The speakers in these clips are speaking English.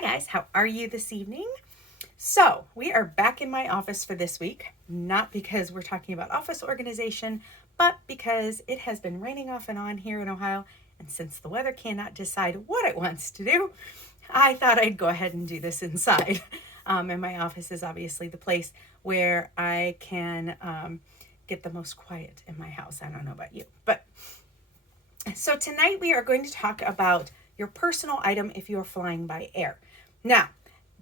Hi guys, how are you this evening? So we are back in my office for this week, not because we're talking about office organization, but because it has been raining off and on here in Ohio, and since the weather cannot decide what it wants to do, I thought I'd go ahead and do this inside. And my office is obviously the place where I can get the most quiet in my house. I don't know about you, but so tonight we are going to talk about your personal item if you're flying by air. Now,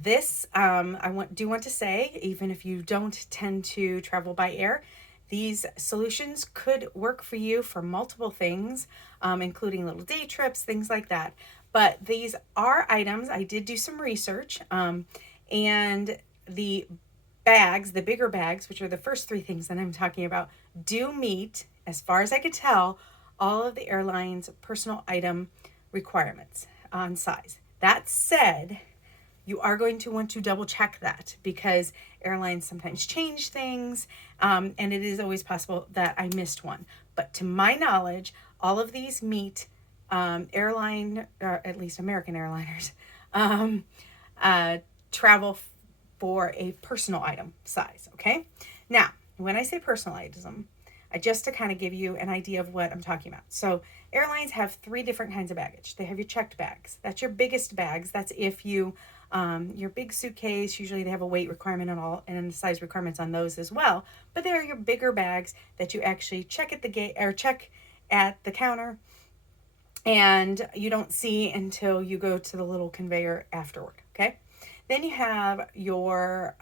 this do want to say, even if you don't tend to travel by air, these solutions could work for you for multiple things, including little day trips, things like that. But these are items, I did do some research, and the bags, the bigger bags, which are the first three things that I'm talking about, do meet, as far as I could tell, all of the airline's personal item requirements on size. That said, you are going to want to double check that because airlines sometimes change things, and it is always possible that I missed one. But to my knowledge, all of these meet airline, or at least American airliners, travel for a personal item size, okay? Now, when I say personal item, just to kind of give you an idea of what I'm talking about. So airlines have three different kinds of baggage. They have your checked bags. That's your biggest bags. That's if you, your big suitcase, usually they have a weight requirement and size requirements on those as well. But they're your bigger bags that you actually check at the gate or check at the counter and you don't see until you go to the little conveyor afterward, okay? Then you have your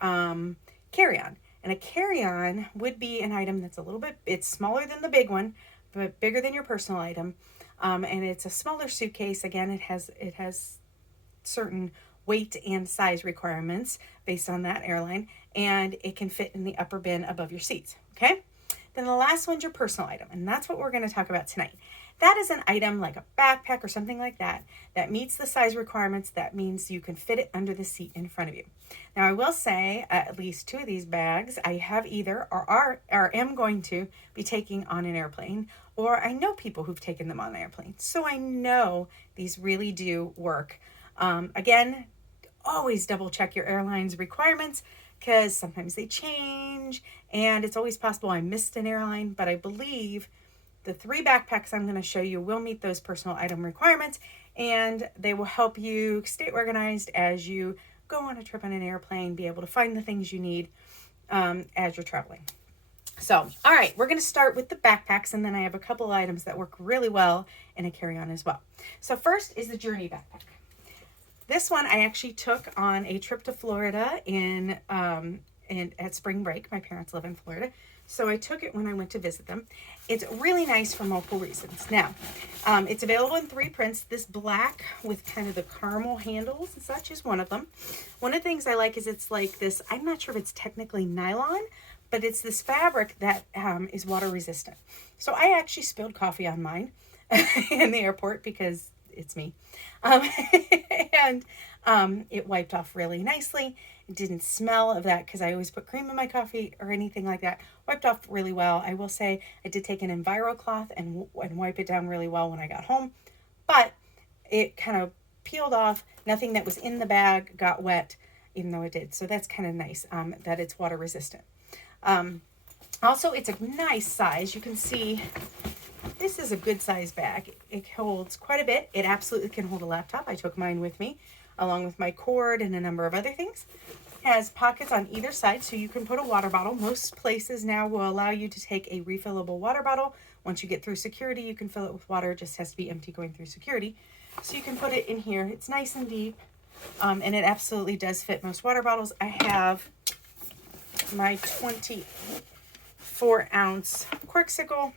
carry-on. And a carry-on would be an item that's it's smaller than the big one, but bigger than your personal item. And it's a smaller suitcase. Again, it has certain weight and size requirements based on that airline. And it can fit in the upper bin above your seats, okay? Then the last one's your personal item. And that's what we're going to talk about tonight. That is an item like a backpack or something like that meets the size requirements. That means you can fit it under the seat in front of you. Now, I will say at least two of these bags I have either or am going to be taking on an airplane, or I know people who've taken them on an airplane. So I know these really do work. Again, always double check your airline's requirements because sometimes they change and it's always possible I missed an airline, but I believe the three backpacks I'm going to show you will meet those personal item requirements, and they will help you stay organized as you go on a trip on an airplane, be able to find the things you need as you're traveling. So, all right, we're going to start with the backpacks, and then I have a couple items that work really well in a carry-on as well. So first is the Journey backpack. This one I actually took on a trip to Florida at spring break. My parents live in Florida. So I took it when I went to visit them. It's really nice for multiple reasons. Now, it's available in three prints. This black with kind of the caramel handles and such is one of them. One of the things I like is it's like this, I'm not sure if it's technically nylon, but it's this fabric that is water resistant. So I actually spilled coffee on mine in the airport because it's me. And it wiped off really nicely. It didn't smell of that because I always put cream in my coffee or anything like that. Wiped off really well. I will say I did take an Enviro cloth and wipe it down really well when I got home, but it kind of peeled off. Nothing that was in the bag got wet, even though it did. So that's kind of nice that it's water resistant. Also, it's a nice size. You can see this is a good size bag. It holds quite a bit. It absolutely can hold a laptop. I took mine with me along with my cord and a number of other things. It has pockets on either side so you can put a water bottle. Most places now will allow you to take a refillable water bottle. Once you get through security, you can fill it with water. It just has to be empty going through security. So you can put it in here. It's nice and deep, and it absolutely does fit most water bottles. I have my 24-ounce Corksicle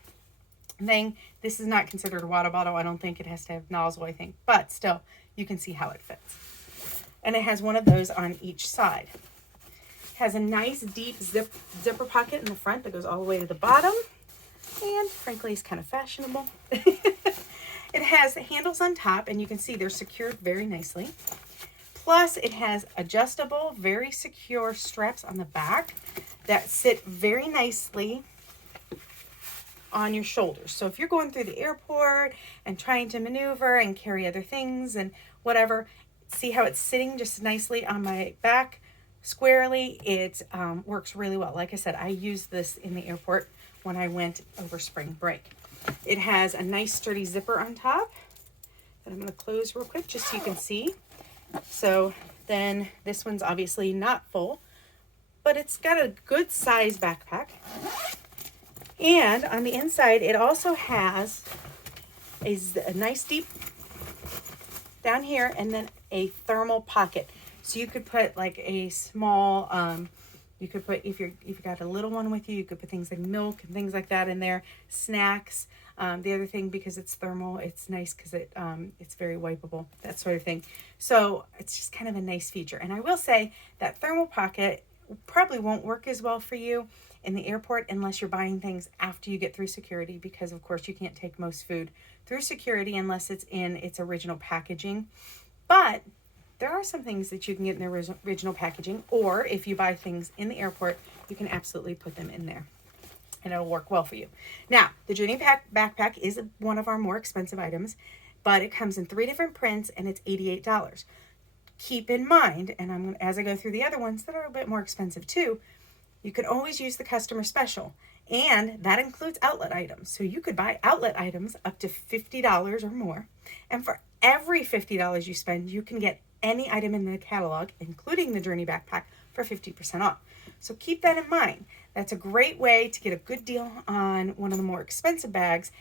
thing. This is not considered a water bottle. I don't think it has to have nozzle, I think, but still you can see how it fits. And it has one of those on each side. It has a nice deep zipper pocket in the front that goes all the way to the bottom, and frankly is kind of fashionable. It has handles on top, and you can see they're secured very nicely. Plus it has adjustable, very secure straps on the back that sit very nicely on your shoulders. So if you're going through the airport and trying to maneuver and carry other things and whatever, See how it's sitting just nicely on my back squarely. It works really well. Like I said, I used this in the airport when I went over spring break. It has a nice sturdy zipper on top that I'm going to close real quick just so you can see. So then this one's obviously not full, but it's got a good size backpack. And on the inside, it also has a nice deep down here and then a thermal pocket. So you could put like a small, you could put, if you've got a little one with you, you could put things like milk and things like that in there, snacks. The other thing, because it's thermal, it's nice because it's very wipeable, that sort of thing. So it's just kind of a nice feature. And I will say that thermal pocket probably won't work as well for you in the airport unless you're buying things after you get through security, because of course you can't take most food through security unless it's in its original packaging. But there are some things that you can get in their original packaging, or if you buy things in the airport, you can absolutely put them in there and it'll work well for you. Now, the Journey backpack is one of our more expensive items, but it comes in 3 different prints and it's $88. Keep in mind, and as I go through the other ones that are a bit more expensive too, you can always use the customer special, and that includes outlet items. So you could buy outlet items up to $50 or more, and for every $50 you spend, you can get any item in the catalog, including the Journey backpack, for 50% off. So keep that in mind. That's a great way to get a good deal on one of the more expensive bags.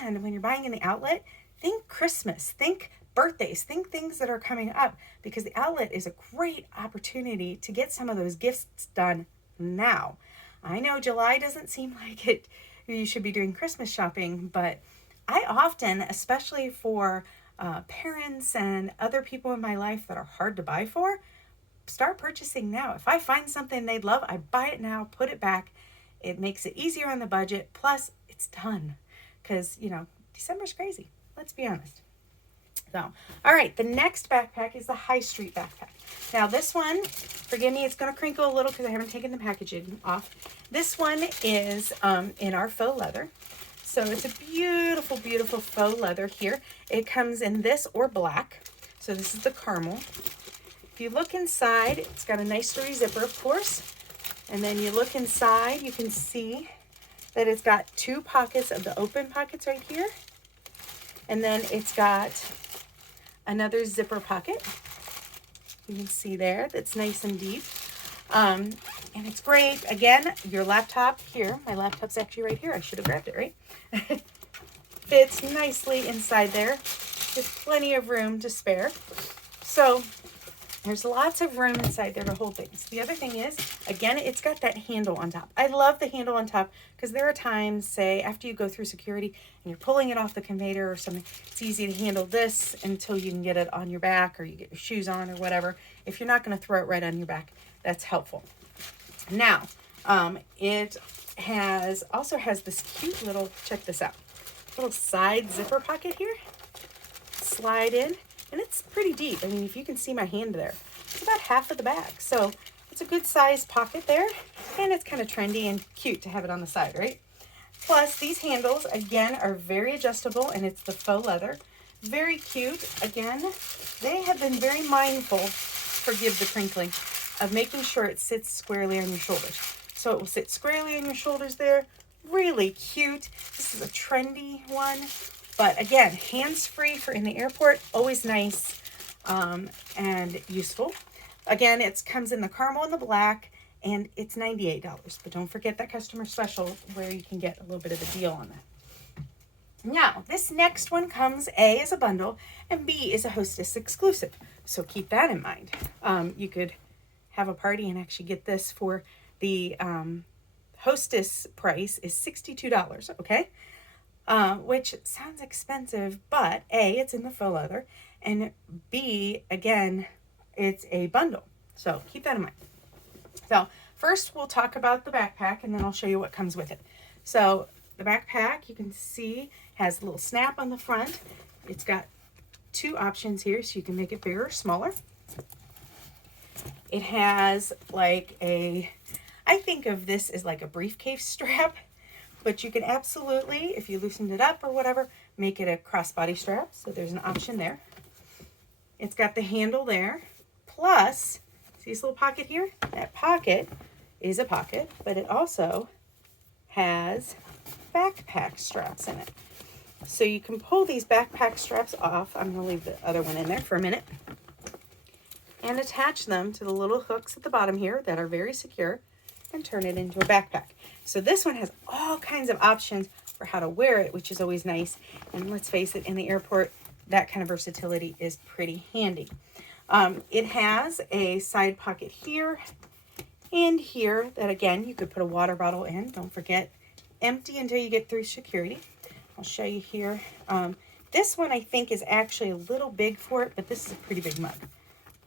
And when you're buying in the outlet, think Christmas, think birthdays, think things that are coming up, because the outlet is a great opportunity to get some of those gifts done now. I know July doesn't seem like it, you should be doing Christmas shopping, but I often, especially for parents and other people in my life that are hard to buy for, start purchasing now. If I find something they'd love, I buy it now, put it back. It makes it easier on the budget. Plus, it's done. Because, December's crazy. Let's be honest. So, all right, the next backpack is the High Street backpack. Now, this one, forgive me, it's going to crinkle a little because I haven't taken the packaging off. This one is in our faux leather. So it's a beautiful, beautiful faux leather here. It comes in this or black. So this is the caramel. If you look inside, it's got a nice sturdy zipper, of course. And then you look inside, you can see that it's got 2 pockets of the open pockets right here. And then it's got another zipper pocket. You can see there, that's nice and deep. And it's great. Again, your laptop here, my laptop's actually right here. I should have grabbed it, right? Fits nicely inside there. There's plenty of room to spare. So there's lots of room inside there to hold things. The other thing is, again, it's got that handle on top. I love the handle on top because there are times, say, after you go through security and you're pulling it off the conveyor or something, it's easy to handle this until you can get it on your back or you get your shoes on or whatever. If you're not going to throw it right on your back, that's helpful. Now, it also has this cute little, check this out, little side zipper pocket here. Slide in, and it's pretty deep. I mean, if you can see my hand there, it's about half of the bag. So it's a good size pocket there, and it's kind of trendy and cute to have it on the side, right? Plus, these handles, again, are very adjustable, and it's the faux leather. Very cute. Again, they have been very mindful, forgive the crinkling, of making sure it sits squarely on your shoulders. So it will sit squarely on your shoulders there. Really cute. This is a trendy one. But again, hands-free for in the airport, always nice and useful. Again, it comes in the caramel and the black, and it's $98. But don't forget that customer special where you can get a little bit of a deal on that. Now, this next one comes A as a bundle, and B is a hostess exclusive. So keep that in mind. You could have a party and actually get this for the hostess price is $62, okay? Which sounds expensive, but A, it's in the faux leather, and B, again, it's a bundle. So keep that in mind. So first we'll talk about the backpack, and then I'll show you what comes with it. So the backpack, you can see, has a little snap on the front. It's got 2 options here, so you can make it bigger or smaller. It has like I think of this as like a briefcase strap, but you can absolutely, if you loosened it up or whatever, make it a crossbody strap. So there's an option there. It's got the handle there. Plus, see this little pocket here? That pocket is a pocket, but it also has backpack straps in it. So you can pull these backpack straps off. I'm going to leave the other one in there for a minute. And attach them to the little hooks at the bottom here that are very secure and turn it into a backpack. So this one has all kinds of options for how to wear it, which is always nice. And let's face it, in the airport, that kind of versatility is pretty handy. It has a side pocket here and here that, again, you could put a water bottle in. Don't forget, empty until you get through security. I'll show you here. This one I think is actually a little big for it, but this is a pretty big mug.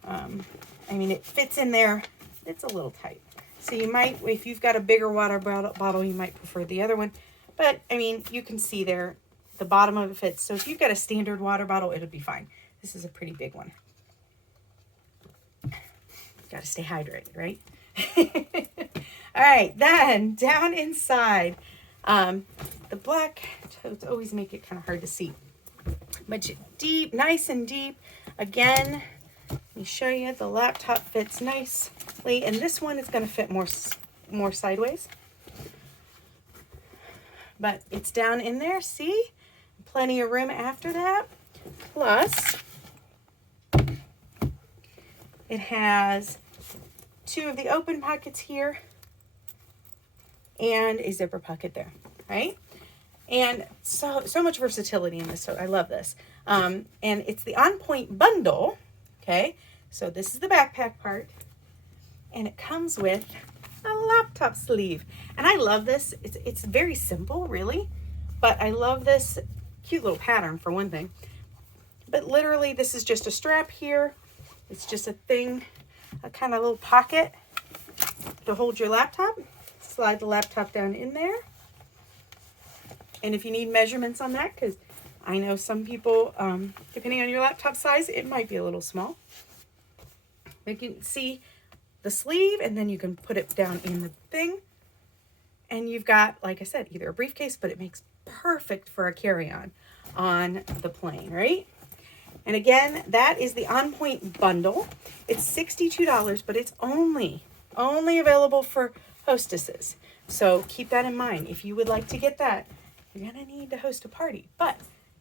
I mean, it fits in there. It's a little tight. So you might, if you've got a bigger water bottle, you might prefer the other one. But, I mean, you can see there, the bottom of it fits. So if you've got a standard water bottle, it'll be fine. This is a pretty big one. Got to stay hydrated, right? All right, then down inside, the black totes always make it kind of hard to see. But deep, nice and deep. Again, let me show you. The laptop fits nicely, and this one is going to fit more sideways. But it's down in there, see? Plenty of room after that. Plus, it has two of the open pockets here and a zipper pocket there, right? And so much versatility in this tote. I love this. And it's the On Point bundle, okay? So this is the backpack part, and it comes with a laptop sleeve. And I love this. It's very simple, really, but I love this cute little pattern for one thing. But literally, this is just a strap here. It's just a thing, a kind of little pocket to hold your laptop. Slide the laptop down in there. And if you need measurements on that, because I know some people, depending on your laptop size, it might be a little small. You can see the sleeve, and then you can put it down in the thing. And you've got, like I said, either a briefcase, but it makes perfect for a carry-on on the plane, right? And again, that is the On Point bundle. It's $62, but it's only available for hostesses. So keep that in mind. If you would like to get that, you're going to need to host a party. But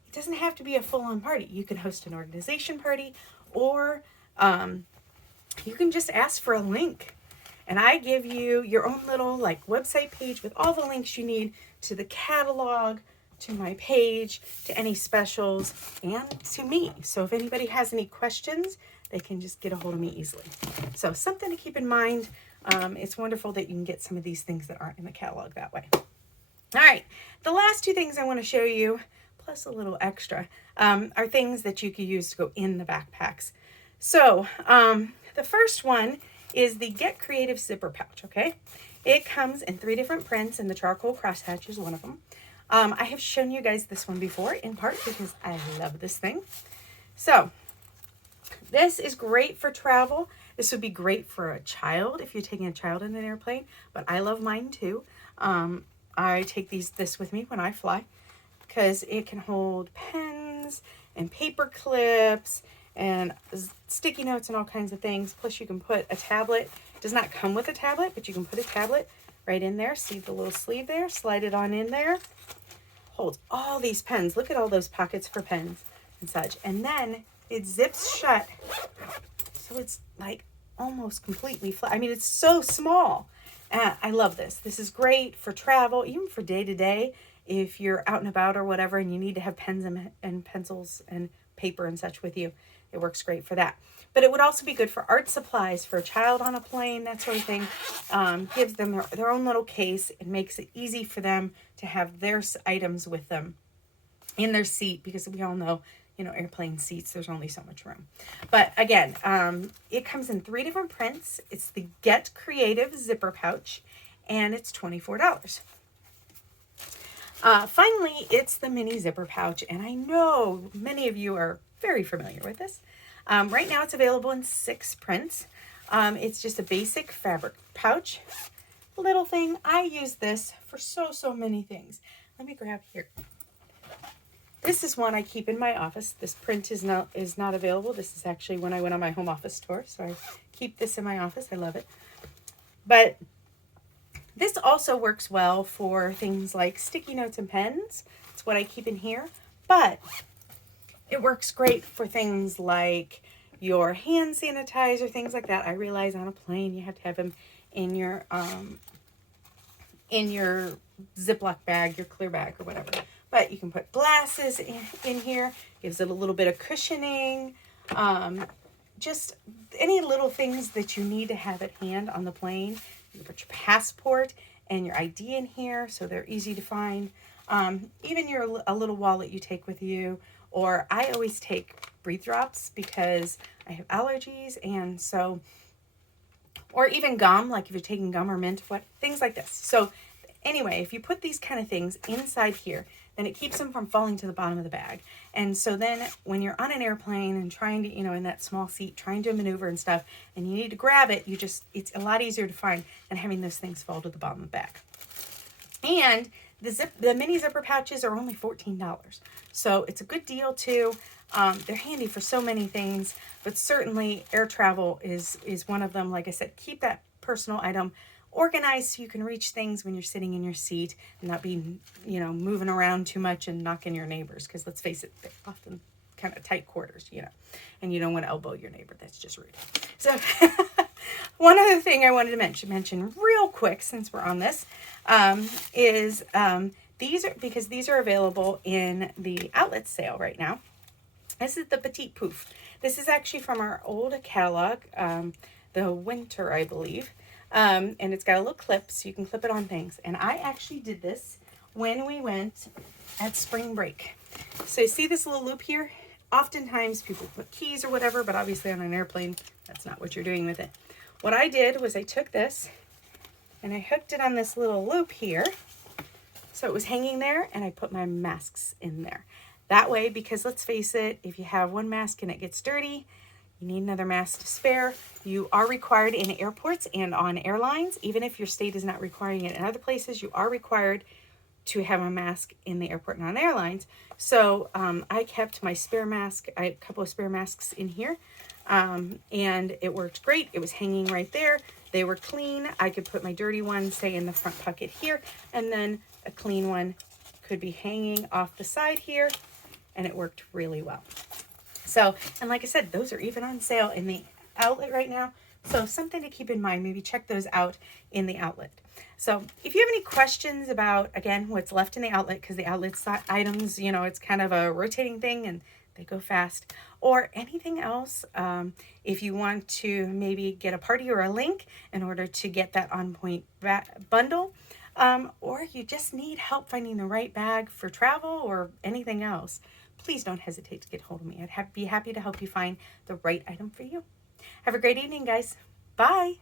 it doesn't have to be a full-on party. You can host an organization party, or you can just ask for a link. And I give you your own little website page with all the links you need to the catalog, to my page, to any specials, and to me. So if anybody has any questions, they can just get a hold of me easily. So something to keep in mind. It's wonderful that you can get some of these things that aren't in the catalog that way. All right, the last two things I want to show you, plus a little extra, are things that you could use to go in the backpacks. So the first one is the Get Creative zipper pouch, okay? It comes in 3 different prints, and the charcoal crosshatch is one of them. I have shown you guys this one before, in part because I love this thing. So this is great for travel. This would be great for a child if you're taking a child in an airplane, but I love mine too. I take this with me when I fly because it can hold pens and paper clips and sticky notes and all kinds of things. Plus you can put a tablet. It does not come with a tablet, but you can put a tablet right in there. See the little sleeve there? Slide it on in there. Holds all these pens. Look at all those pockets for pens and such. And then it zips shut, so it's like almost completely flat. I mean, it's so small. I love this. This is great for travel, even for day to day. If you're out and about or whatever, and you need to have pens and pencils and paper and such with you, it works great for that. But it would also be good for art supplies for a child on a plane, that sort of thing. Gives them their own little case. It makes it easy for them to have their items with them in their seat, because we all know, airplane seats, there's only so much room. But again, it comes in 3 different prints. It's the Get Creative zipper pouch, and it's $24. Finally, it's the mini zipper pouch, and I know many of you are very familiar with this. Right now it's available in 6 prints. It's just a basic fabric pouch. Little thing. I use this for so many things. Let me grab here. This is one I keep in my office. This print is not available. This is actually when I went on my home office tour. So I keep this in my office. I love it. But this also works well for things like sticky notes and pens. It's what I keep in here. But it works great for things like your hand sanitizer, things like that. I realize on a plane you have to have them in your Ziploc bag, your clear bag or whatever. But you can put glasses in here. Gives it a little bit of cushioning. Just any little things that you need to have at hand on the plane. You put your passport and your ID in here so they're easy to find. Even a little wallet you take with you. Or I always take breathe drops because I have allergies, and so, or even gum, like if you're taking gum or mint, things like this. So anyway, if you put these kind of things inside here, then it keeps them from falling to the bottom of the bag. And so then when you're on an airplane and trying to, in that small seat, trying to maneuver and stuff, and you need to grab it, it's a lot easier to find than having those things fall to the bottom of the bag. And the mini zipper pouches are only $14. So it's a good deal too. They're handy for so many things, but certainly air travel is one of them. Like I said, keep that personal item organized so you can reach things when you're sitting in your seat and not be, moving around too much and knocking your neighbors. Because let's face it, they're often kind of tight quarters, and you don't want to elbow your neighbor. That's just rude. So one other thing I wanted to mention real quick since we're on this, is these are available in the outlet sale right now. This is the Petite Poof. This is actually from our old catalog, the winter, I believe. And it's got a little clip so you can clip it on things. And I actually did this when we went at spring break. So you see this little loop here? Oftentimes people put keys or whatever, but obviously on an airplane, that's not what you're doing with it. What I did was I took this and I hooked it on this little loop here. So it was hanging there, and I put my masks in there. That way, because let's face it, if you have one mask and it gets dirty, you need another mask to spare. You are required in airports and on airlines, even if your state is not requiring it in other places, you are required to have a mask in the airport and on airlines. So I kept my spare mask, I had a couple of spare masks in here, and it worked great. It was hanging right there. They were clean. I could put my dirty one, say, in the front pocket here, and then a clean one could be hanging off the side here, and it worked really well. So, and like I said, those are even on sale in the outlet right now. So something to keep in mind, maybe check those out in the outlet. So if you have any questions about, again, what's left in the outlet, because the outlet items, it's kind of a rotating thing and they go fast, or anything else, if you want to maybe get a party or a link in order to get that on point bundle, or you just need help finding the right bag for travel or anything else, please don't hesitate to get hold of me. I'd be happy to help you find the right item for you. Have a great evening, guys. Bye.